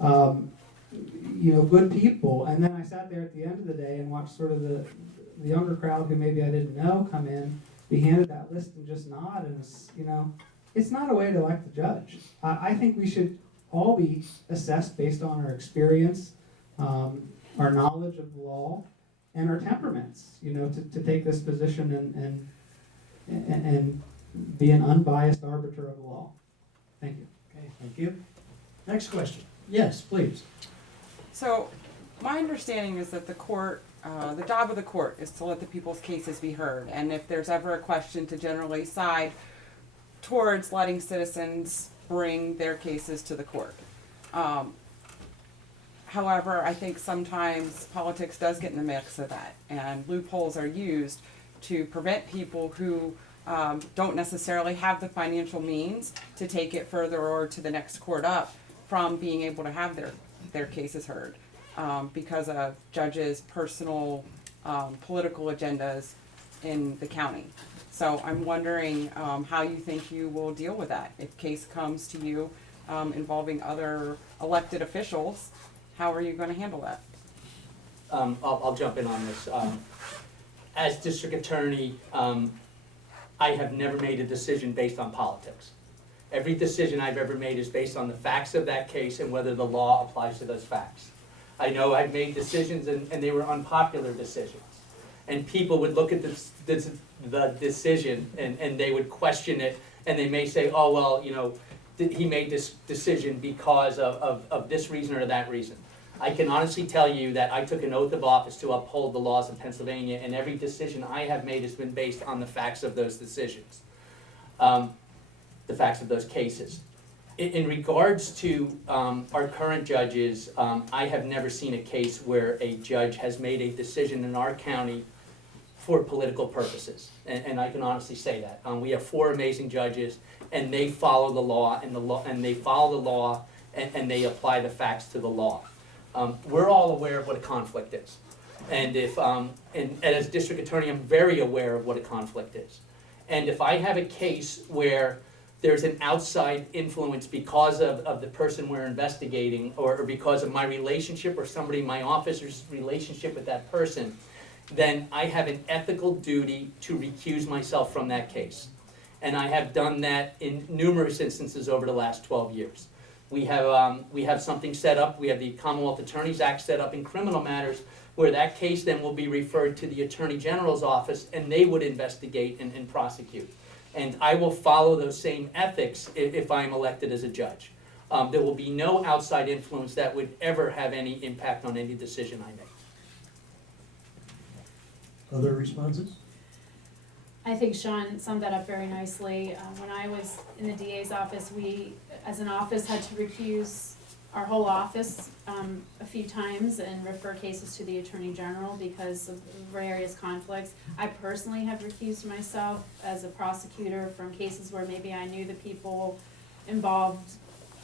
good people. And then I sat there at the end of the day and watched sort of the younger crowd who maybe I didn't know come in, be handed that list and just nod. And it's not a way to elect the judge. I think we should all be assessed based on our experience, our knowledge of the law, and our temperaments, to take this position and be an unbiased arbiter of the law. Thank you. Okay, thank you. Next question. Yes, please. So, my understanding is that the court, the job of the court is to let the people's cases be heard, and if there's ever a question, to generally side towards letting citizens bring their cases to the court. However, I think sometimes politics does get in the mix of that, and loopholes are used to prevent people who don't necessarily have the financial means to take it further or to the next court up from being able to have their cases heard because of judges' personal political agendas in the county. So I'm wondering how you think you will deal with that. If case comes to you involving other elected officials, how are you going to handle that? I'll jump in on this. As district attorney, I have never made a decision based on politics. Every decision I've ever made is based on the facts of that case and whether the law applies to those facts. I know I've made decisions and they were unpopular decisions. And people would look at the decision and they would question it, and they may say, oh, well, he made this decision because of this reason or that reason. I can honestly tell you that I took an oath of office to uphold the laws of Pennsylvania, and every decision I have made has been based on the facts of those decisions, the facts of those cases. In regards to our current judges, I have never seen a case where a judge has made a decision in our county for political purposes, and I can honestly say that. We have 4 amazing judges, and they follow the law, and they follow the law, and they apply the facts to the law. We're all aware of what a conflict is, and and as district attorney, I'm very aware of what a conflict is. And if I have a case where there's an outside influence because of the person we're investigating, or because of my relationship or somebody in my officer's relationship with that person, then I have an ethical duty to recuse myself from that case. And I have done that in numerous instances over the last 12 years. We have something set up, we have the Commonwealth Attorneys Act set up in criminal matters, where that case then will be referred to the Attorney General's office, and they would investigate and prosecute. And I will follow those same ethics if I'm elected as a judge. There will be no outside influence that would ever have any impact on any decision I make. Other responses? I think Sean summed that up very nicely. When I was in the DA's office, we, as an office, had to recuse our whole office a few times and refer cases to the Attorney General because of various conflicts. I personally have recused myself as a prosecutor from cases where maybe I knew the people involved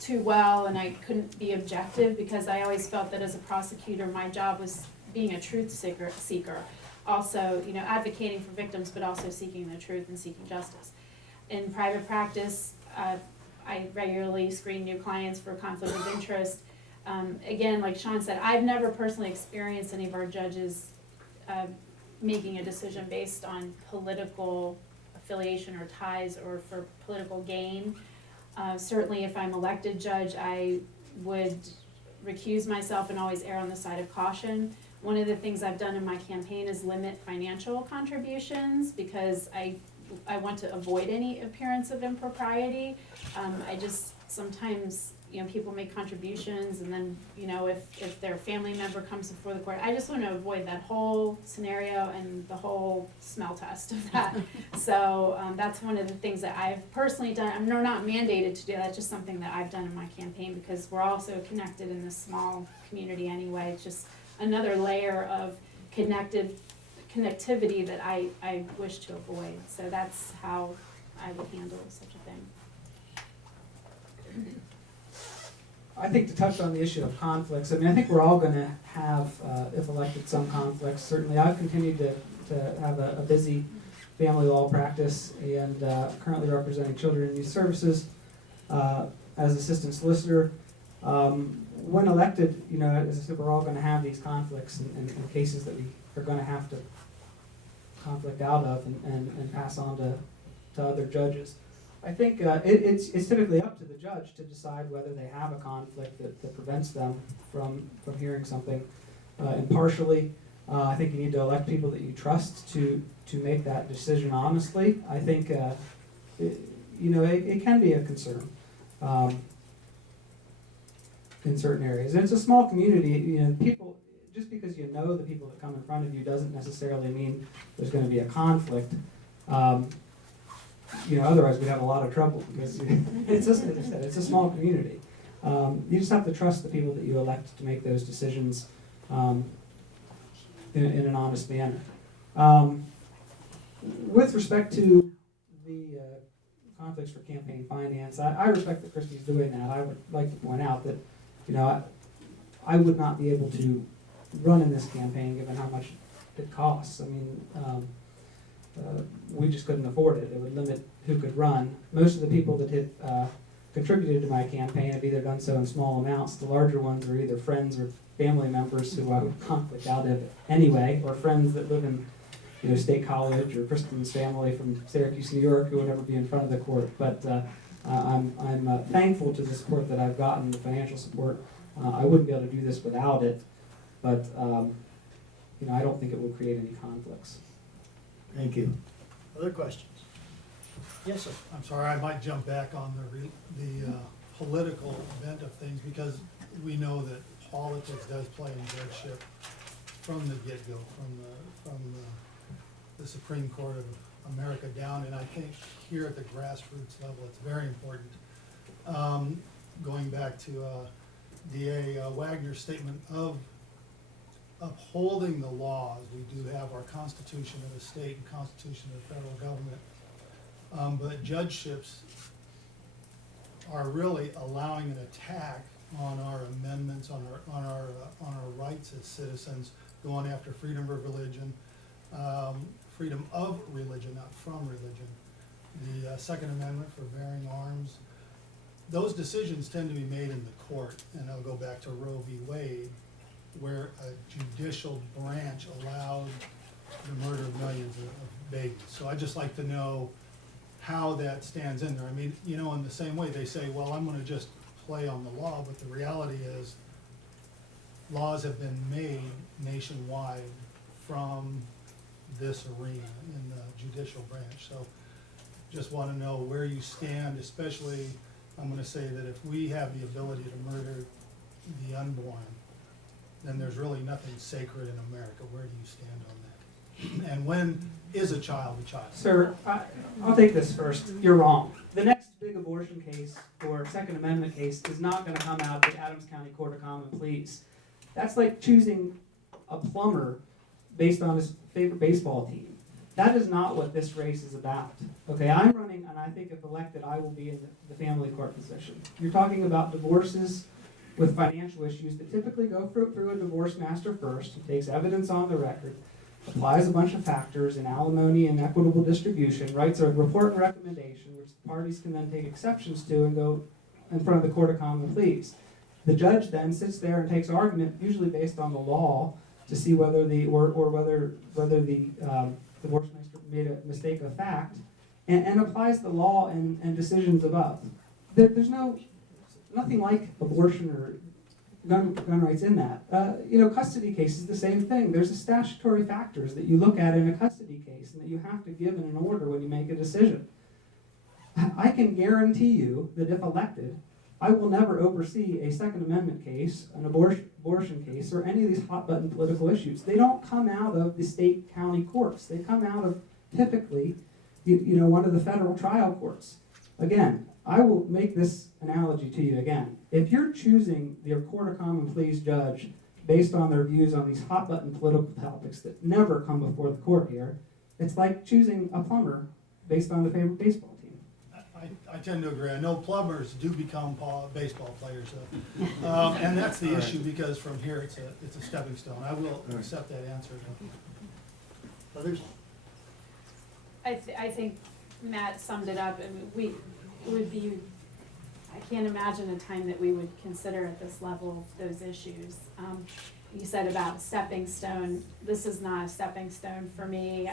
too well and I couldn't be objective, because I always felt that as a prosecutor my job was being a truth seeker. Also, advocating for victims, but also seeking the truth and seeking justice. In private practice, I regularly screen new clients for conflict of interest. Again, like Sean said, I've never personally experienced any of our judges making a decision based on political affiliation or ties or for political gain. Certainly if I'm elected judge, I would recuse myself and always err on the side of caution. One of the things I've done in my campaign is limit financial contributions, because I want to avoid any appearance of impropriety. I just sometimes, people make contributions, and then, if their family member comes before the court, I just want to avoid that whole scenario and the whole smell test of that. So that's one of the things that I've personally done. I'm not mandated to do that. It's just something that I've done in my campaign, because we're also connected in this small community anyway. It's just another layer of connectivity that I wish to avoid. So that's how I would handle such a thing. I think to touch on the issue of conflicts, I think we're all going to have, if elected, some conflicts. Certainly I've continued to have a busy family law practice, and currently representing children and youth services as assistant solicitor. when elected, you know, as I said, we're all gonna have these conflicts and cases that we are gonna have to conflict out of and pass on to other judges. I think it's typically up to the judge to decide whether they have a conflict that prevents them from hearing something impartially. I think you need to elect people that you trust to make that decision honestly. I think it can be a concern in certain areas. And it's a small community. You know, people, just because you know the people that come in front of you doesn't necessarily mean there's going to be a conflict. Otherwise we'd have a lot of trouble because it's just, as I said, it's a small community. You just have to trust the people that you elect to make those decisions in an honest manner. With respect to the conflicts for campaign finance, I respect that Christie's doing that. I would like to point out that, I would not be able to run in this campaign given how much it costs. I mean, we just couldn't afford it. It would limit who could run. Most of the people that had contributed to my campaign have either done so in small amounts. The larger ones are either friends or family members who I would conflict out of anyway, or friends that live in State College, or Kristen's family from Syracuse, New York, who would never be in front of the court. But I'm thankful to the support that I've gotten, the financial support. I wouldn't be able to do this without it, but I don't think it will create any conflicts. Thank you. Other questions? Yes, sir. I'm sorry, I might jump back on the political bent of things, because we know that politics does play in judgeship from the get-go, from the Supreme Court of America down, and I think here at the grassroots level, it's very important. Going back to DA Wagner's statement of upholding the laws, we do have our Constitution of the state and Constitution of the federal government, but judgeships are really allowing an attack on our amendments, on our rights as citizens, going after freedom of religion, not from religion. The Second Amendment for bearing arms. Those decisions tend to be made in the court, and I'll go back to Roe v. Wade, where a judicial branch allowed the murder of millions of babies. So I'd just like to know how that stands in there. I mean, in the same way they say, well, I'm going to just play on the law, but the reality is laws have been made nationwide from this arena in the judicial branch. So just want to know where you stand, especially I'm going to say that if we have the ability to murder the unborn, then there's really nothing sacred in America. Where do you stand on that? And when is a child a child? Sir, I'll take this first. You're wrong. The next big abortion case or Second Amendment case is not going to come out of the Adams County Court of Common Pleas. That's like choosing a plumber based on his favorite baseball team. That is not what this race is about. Okay, I'm running, and I think if elected, I will be in the family court position. You're talking about divorces with financial issues that typically go through a divorce master first, who takes evidence on the record, applies a bunch of factors in alimony and equitable distribution, writes a report and recommendation, which the parties can then take exceptions to and go in front of the Court of Common Pleas. The judge then sits there and takes argument, usually based on the law, to see whether the divorce master made a mistake of fact, and applies the law and decisions above. There's nothing like abortion or gun rights in that. Custody cases, the same thing. There's a statutory factors that you look at in a custody case and that you have to give in an order when you make a decision. I can guarantee you that if elected, I will never oversee a Second Amendment case, an abortion case, or any of these hot-button political issues. They don't come out of the state county courts. They come out of, typically, one of the federal trial courts. Again, I will make this analogy to you again. If you're choosing your Court of Common Pleas judge based on their views on these hot-button political topics that never come before the court here, it's like choosing a plumber based on the favorite baseball team. I tend to agree. I know plumbers do become baseball players, and that's the issue, because from here it's a stepping stone. I will accept that answer. Others? I think Matt summed it up, and it would be I can't imagine a time that we would consider at this level those issues. You said about stepping stone. This is not a stepping stone for me.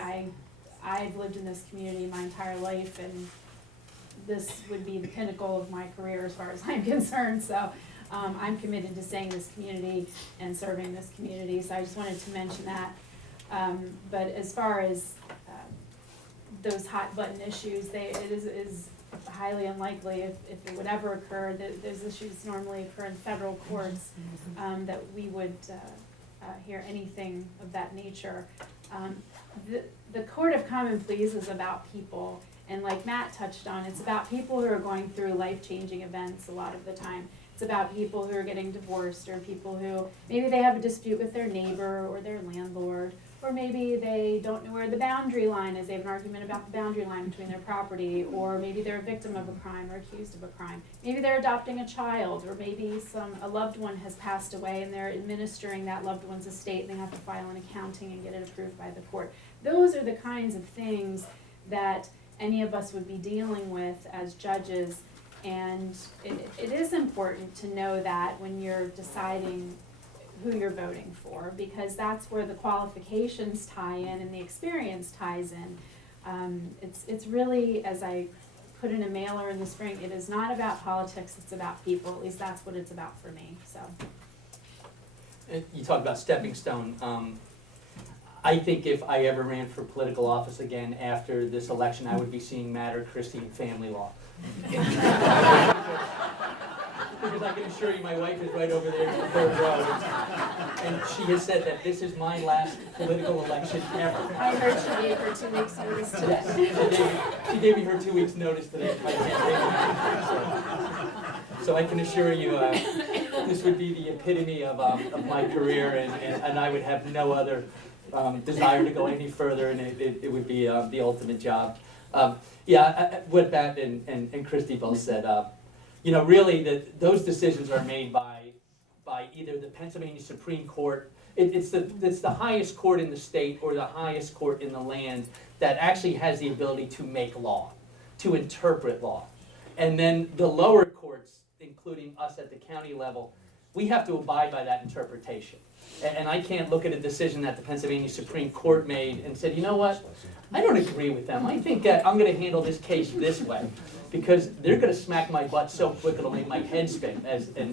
I've lived in this community my entire life, and this would be the pinnacle of my career as far as I'm concerned. So I'm committed to staying in this community and serving this community. So I just wanted to mention that. But as far as those hot button issues, it is highly unlikely if it would ever occur. Those issues normally occur in federal courts, that we would hear anything of that nature. The Court of Common Pleas is about people, and like Matt touched on, it's about people who are going through life-changing events a lot of the time. It's about people who are getting divorced, or people who, maybe they have a dispute with their neighbor or their landlord, or maybe they don't know where the boundary line is. They have an argument about the boundary line between their property, or maybe they're a victim of a crime or accused of a crime. Maybe they're adopting a child, or maybe a loved one has passed away and they're administering that loved one's estate and they have to file an accounting and get it approved by the court. Those are the kinds of things that any of us would be dealing with as judges, and it is important to know that when you're deciding who you're voting for, because that's where the qualifications tie in and the experience ties in. It's really, as I put in a mailer in the spring, it is not about politics, it's about people. At least that's what it's about for me. So. You talk about stepping stone. I think if I ever ran for political office again after this election, I would be seeing Matter, Christie, and family law. Because I can assure you, my wife is right over there in the third row, and she has said that this is my last political election ever. I heard she gave her 2 weeks notice today. Yes, she gave me her 2 weeks notice today. So I can assure you, this would be the epitome of my career, and I would have no other desire to go any further, and it would be the ultimate job. What Matt and Christy both said, really those decisions are made by either the Pennsylvania Supreme Court. It's the highest court in the state or the highest court in the land that actually has the ability to make law, to interpret law. And then the lower courts, including us at the county level, we have to abide by that interpretation. And I can't look at a decision that the Pennsylvania Supreme Court made and said, you know what, I don't agree with them. I think that I'm going to handle this case this way, because they're going to smack my butt so quick it'll make my head spin.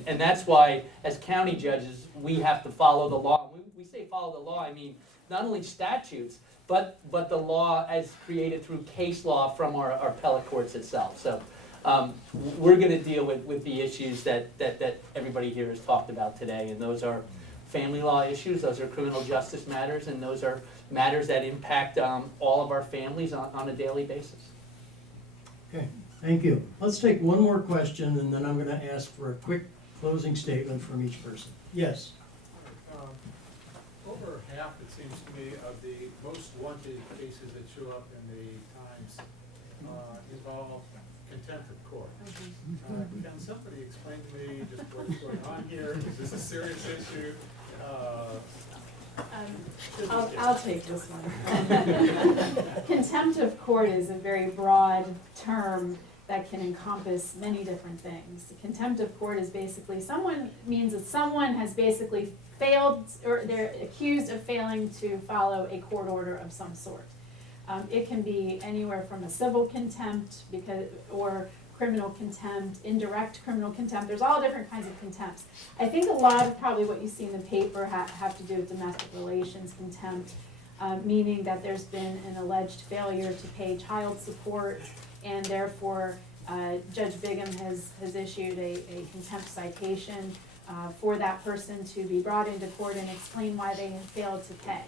And that's why, as county judges, we have to follow the law. When we say follow the law, I mean not only statutes, but the law as created through case law from our appellate courts itself. So we're going to deal with the issues that everybody here has talked about today, and those are family law issues, those are criminal justice matters, and those are matters that impact all of our families on a daily basis. Okay, thank you. Let's take one more question, and then I'm going to ask for a quick closing statement from each person. Yes? Over half, it seems to me, of the most wanted cases that show up in the Times involve contempt of court. Can somebody explain to me just what's going on here? Is this a serious issue? I'll take this one. Contempt of court is a very broad term that can encompass many different things. Contempt of court is basically means that someone has basically failed, or they're accused of failing to follow a court order of some sort. It can be anywhere from a civil contempt or criminal contempt, indirect criminal contempt. There's all different kinds of contempts. I think a lot of probably what you see in the paper have to do with domestic relations contempt, meaning that there's been an alleged failure to pay child support, and therefore Judge Bigham has issued a contempt citation for that person to be brought into court and explain why they have failed to pay.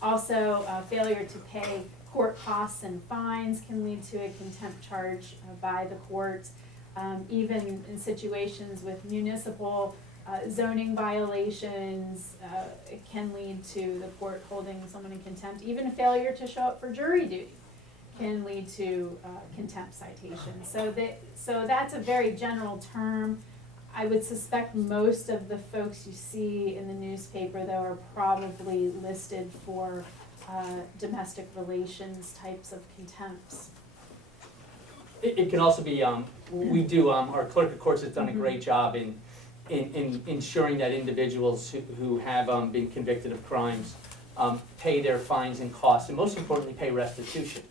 Also, failure to pay court costs and fines can lead to a contempt charge by the court. Even in situations with municipal zoning violations, it can lead to the court holding someone in contempt. Even a failure to show up for jury duty can lead to contempt citation. So that's a very general term. I would suspect most of the folks you see in the newspaper, though, are probably listed for domestic relations types of contempts. It can also be, we do, our clerk of courts has done a great job in ensuring that individuals who have been convicted of crimes pay their fines and costs, and most importantly, pay restitution.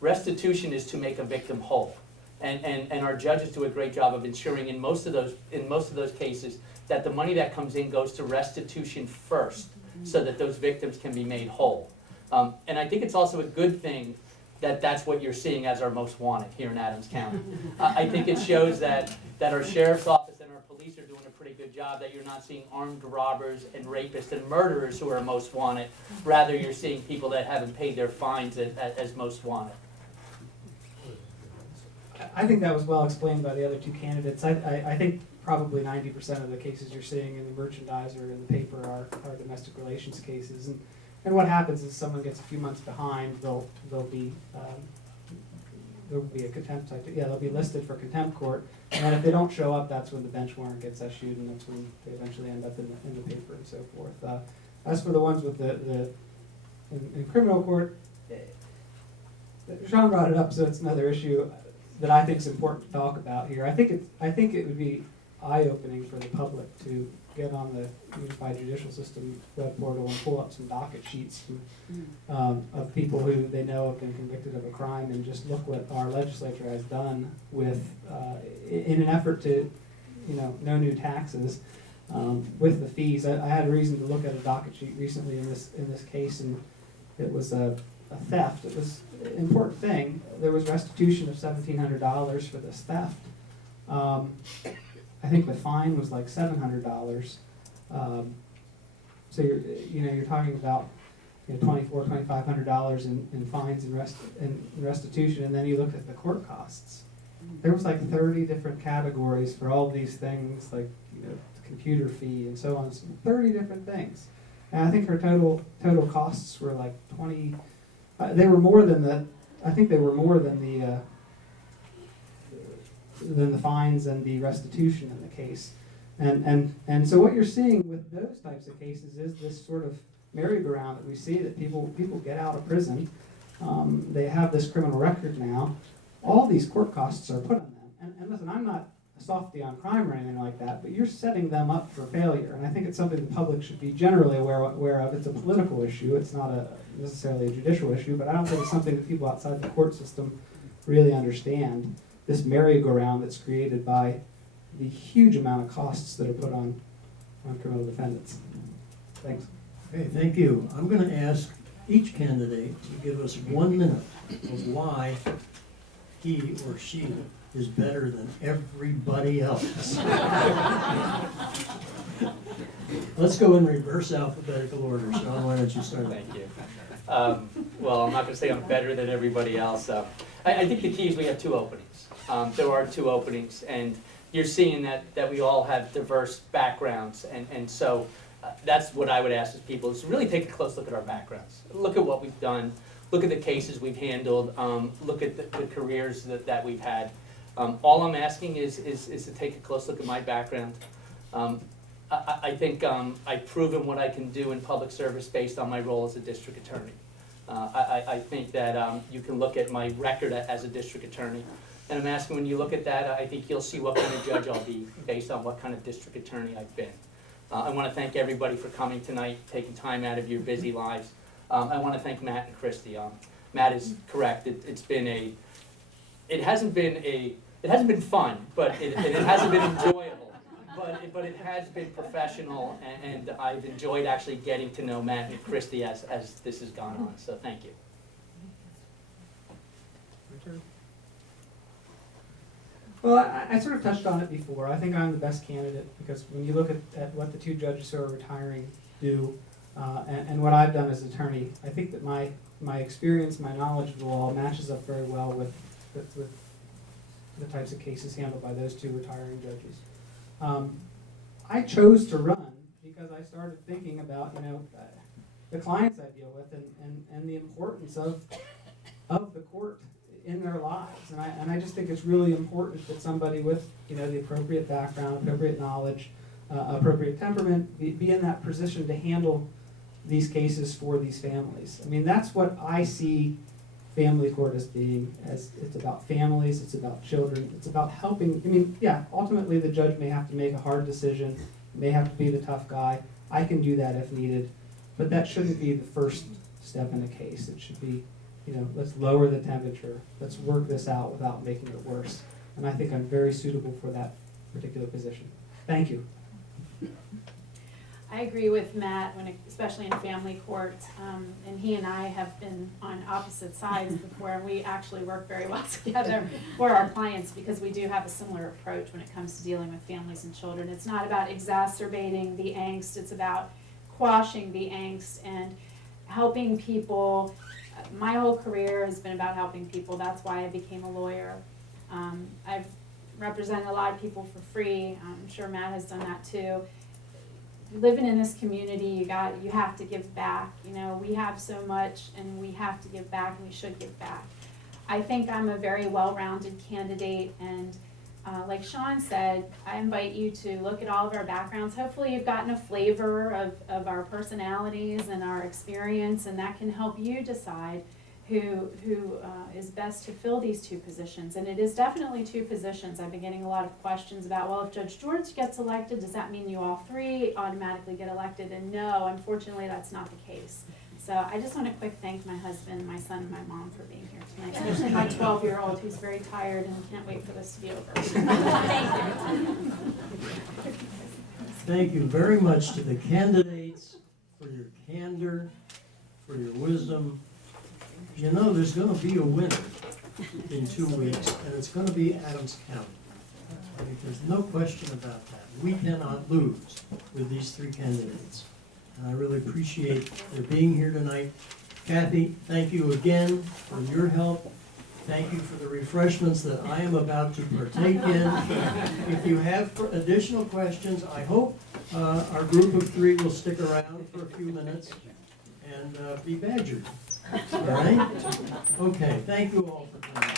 Restitution is to make a victim whole. And our judges do a great job of ensuring in most of those cases that the money that comes in goes to restitution first, so that those victims can be made whole. And I think it's also a good thing that that's what you're seeing as our most wanted here in Adams County. I think it shows that our sheriff's office and our police are doing a pretty good job, that you're not seeing armed robbers and rapists and murderers who are most wanted. Rather, you're seeing people that haven't paid their fines as most wanted. I think that was well explained by the other two candidates. I think probably 90% of the cases you're seeing in the merchandise or in the paper are domestic relations cases. And what happens is someone gets a few months behind, there'll be a contempt type, they'll be listed for contempt court, and then if they don't show up, that's when the bench warrant gets issued, and that's when they eventually end up in the paper and so forth. As for the ones with in criminal court, Sean brought it up, so it's another issue that I think is important to talk about here. I think it would be eye-opening for the public to get on the Unified Judicial System web portal and pull up some docket sheets of people who they know have been convicted of a crime, and just look what our legislature has done with, in an effort to, no new taxes, with the fees. I had a reason to look at a docket sheet recently in this case, and it was a theft. It was an important thing. There was restitution of $1,700 for this theft. I think the fine was like $700. So you're talking about $2,500 in fines and restitution, and then you look at the court costs. There was like 30 different categories for all these things, like the computer fee and so on. So 30 different things, and I think her total costs were like 20. They were more than the. I think they were more than the fines and the restitution in the case. And so what you're seeing with those types of cases is this sort of merry-go-round that we see, that people get out of prison, they have this criminal record now, all these court costs are put on them. And listen, I'm not a softy on crime or anything like that, but you're setting them up for failure, and I think it's something the public should be generally aware of. It's a political issue, it's not necessarily a judicial issue, but I don't think it's something that people outside the court system really understand. This merry-go-round that's created by the huge amount of costs that are put on criminal defendants. Thanks. Okay, thank you. I'm going to ask each candidate to give us 1 minute of why he or she is better than everybody else. Let's go in reverse alphabetical order. Sean, why don't you start? Thank you. Well, I'm not going to say I'm better than everybody else. I think the key is we have two openings. There are two openings, and you're seeing that we all have diverse backgrounds, and so that's what I would ask as people, is to really take a close look at our backgrounds. Look at what we've done, look at the cases we've handled, look at the careers that we've had. All I'm asking is to take a close look at my background. I think I've proven what I can do in public service based on my role as a district attorney. I think that you can look at my record as a district attorney, and I'm asking, when you look at that, I think you'll see what kind of judge I'll be based on what kind of district attorney I've been. I want to thank everybody for coming tonight, taking time out of your busy lives. I want to thank Matt and Christy. Matt is correct. It hasn't been fun, but it hasn't been enjoyable. But it has been professional, and I've enjoyed actually getting to know Matt and Christy as this has gone on. So thank you. Well, I sort of touched on it before. I think I'm the best candidate because when you look at what the two judges who are retiring do, and what I've done as attorney, I think that my experience, my knowledge of the law matches up very well with the types of cases handled by those two retiring judges. I chose to run because I started thinking about the clients I deal with and the importance of the court in their lives, and I just think it's really important that somebody with the appropriate background, appropriate knowledge, appropriate temperament be in that position to handle these cases for these families. I mean, that's what I see family court as being, as it's about families, it's about children, it's about helping. I mean, yeah, ultimately the judge may have to make a hard decision, may have to be the tough guy. I can do that if needed, but that shouldn't be the first step in a case. It should be, you know, let's lower the temperature, let's work this out without making it worse. And I think I'm very suitable for that particular position. Thank you. I agree with Matt, especially in family court, and he and I have been on opposite sides before, and we actually work very well together for our clients because we do have a similar approach when it comes to dealing with families and children. It's not about exacerbating the angst, it's about quashing the angst and helping people. My whole career has been about helping people. That's why I became a lawyer. I've represented a lot of people for free. I'm sure Matt has done that too. Living in this community, you have to give back. You know, we have so much and we have to give back, and we should give back. I think I'm a very well-rounded candidate, and like Sean said, I invite you to look at all of our backgrounds. Hopefully you've gotten a flavor of our personalities and our experience, and that can help you decide who is best to fill these two positions. And it is definitely two positions. I've been getting a lot of questions about, well, if Judge George gets elected, does that mean you all three automatically get elected? And no, unfortunately, that's not the case. So I just want to quick thank my husband, my son, and my mom for being here tonight, especially my 12-year-old who's very tired and can't wait for this to be over. Thank you. Thank you very much to the candidates for your candor, for your wisdom. You know, there's going to be a winner in 2 weeks, and it's going to be Adams County. I mean, there's no question about that. We cannot lose with these three candidates. And I really appreciate their being here tonight. Kathy, thank you again for your help. Thank you for the refreshments that I am about to partake in. If you have additional questions, I hope our group of three will stick around for a few minutes and be badgered. All right? Okay, thank you all for coming.